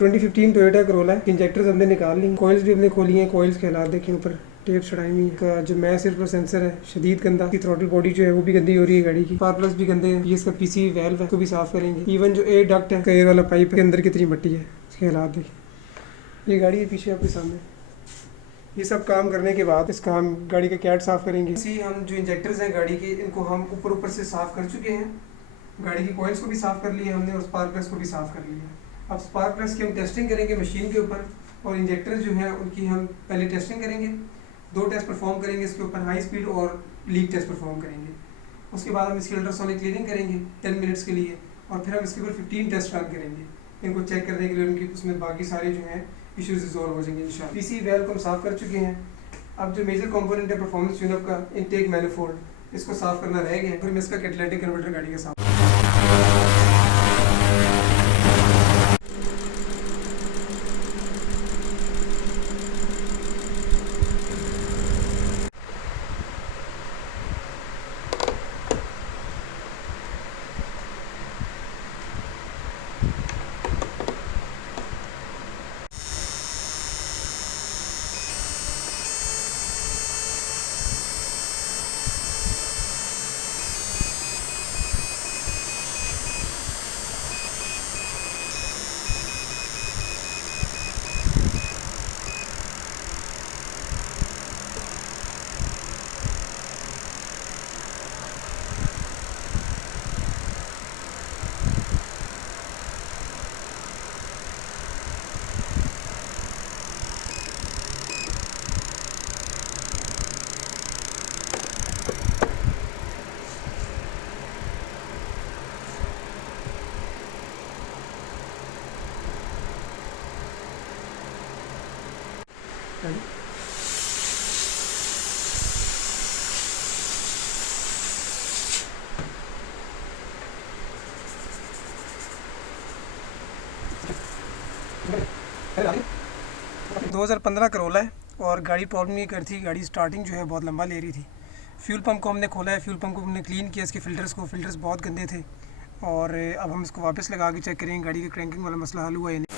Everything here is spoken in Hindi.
2015 टोयोटा करोला है। इंजेक्टर्स हमने निकाल ली, कॉइल्स भी हमने खोली हैं। कॉइल्स के हालात देखें, ऊपर टेप चढ़ाई हुई है। जो मैं सिर्फ सेंसर है शदीद गंदा, की थ्रोटल बॉडी जो है वो भी गंदी हो रही है गाड़ी की। स्पार्क प्लग्स भी गंदे हैं। इसका पीसी वेल्व है, उसको भी साफ करेंगे। इवन जो एयर डक्ट है, एयर वाला पाइप के अंदर कितनी मट्टी है, इसके हालात देखिए। ये गाड़ी है पीछे आपके सामने। ये सब काम करने के बाद इसका हम गाड़ी का कैट साफ करेंगे। इसी हम जो इंजेक्टर्स हैं गाड़ी के, इनको हम ऊपर से साफ कर चुके हैं। गाड़ी की कॉइल्स को भी साफ कर लिया हमने और स्पार्क प्लग्स को भी साफ कर लिया। अब स्पार्क प्लग्स की हम टेस्टिंग करेंगे मशीन के ऊपर, और इंजेक्टर जो है उनकी हम पहले टेस्टिंग करेंगे। 2 टेस्ट परफॉर्म करेंगे इसके ऊपर, हाई स्पीड और लीक टेस्ट परफॉर्म करेंगे। उसके बाद हम इसकी अल्ट्रासोनिक क्लीनिंग करेंगे 10 मिनट्स के लिए, और फिर हम इसके ऊपर 15 टेस्ट रन करेंगे इनको चेक करने के लिए। उनकी उसमें बाकी सारे जो हैं इश्यूज रिजॉल्व हो जाएंगे इंशाल्लाह। पीसी वेल को हम साफ कर चुके हैं। अब जो मेजर कंपोनेंट है परफॉर्मेंस ट्यूनअप का, इनटेक मैनिफोल्ड, इसको साफ करना रह गया। फिर मैं इसका कैटालिटिक कन्वर्टर गाड़ी का साफ 2015 करोला है। और गाड़ी प्रॉब्लम ये कर थी, गाड़ी स्टार्टिंग जो है बहुत लंबा ले रही थी। फ्यूल पंप को हमने खोला है, फ्यूल पंप को हमने क्लीन किया, इसके फ़िल्टर्स बहुत गंदे थे। और अब हम इसको वापस लगा के चेक करेंगे गाड़ी के क्रैंकिंग वाला मसला हल हुआ है नहीं।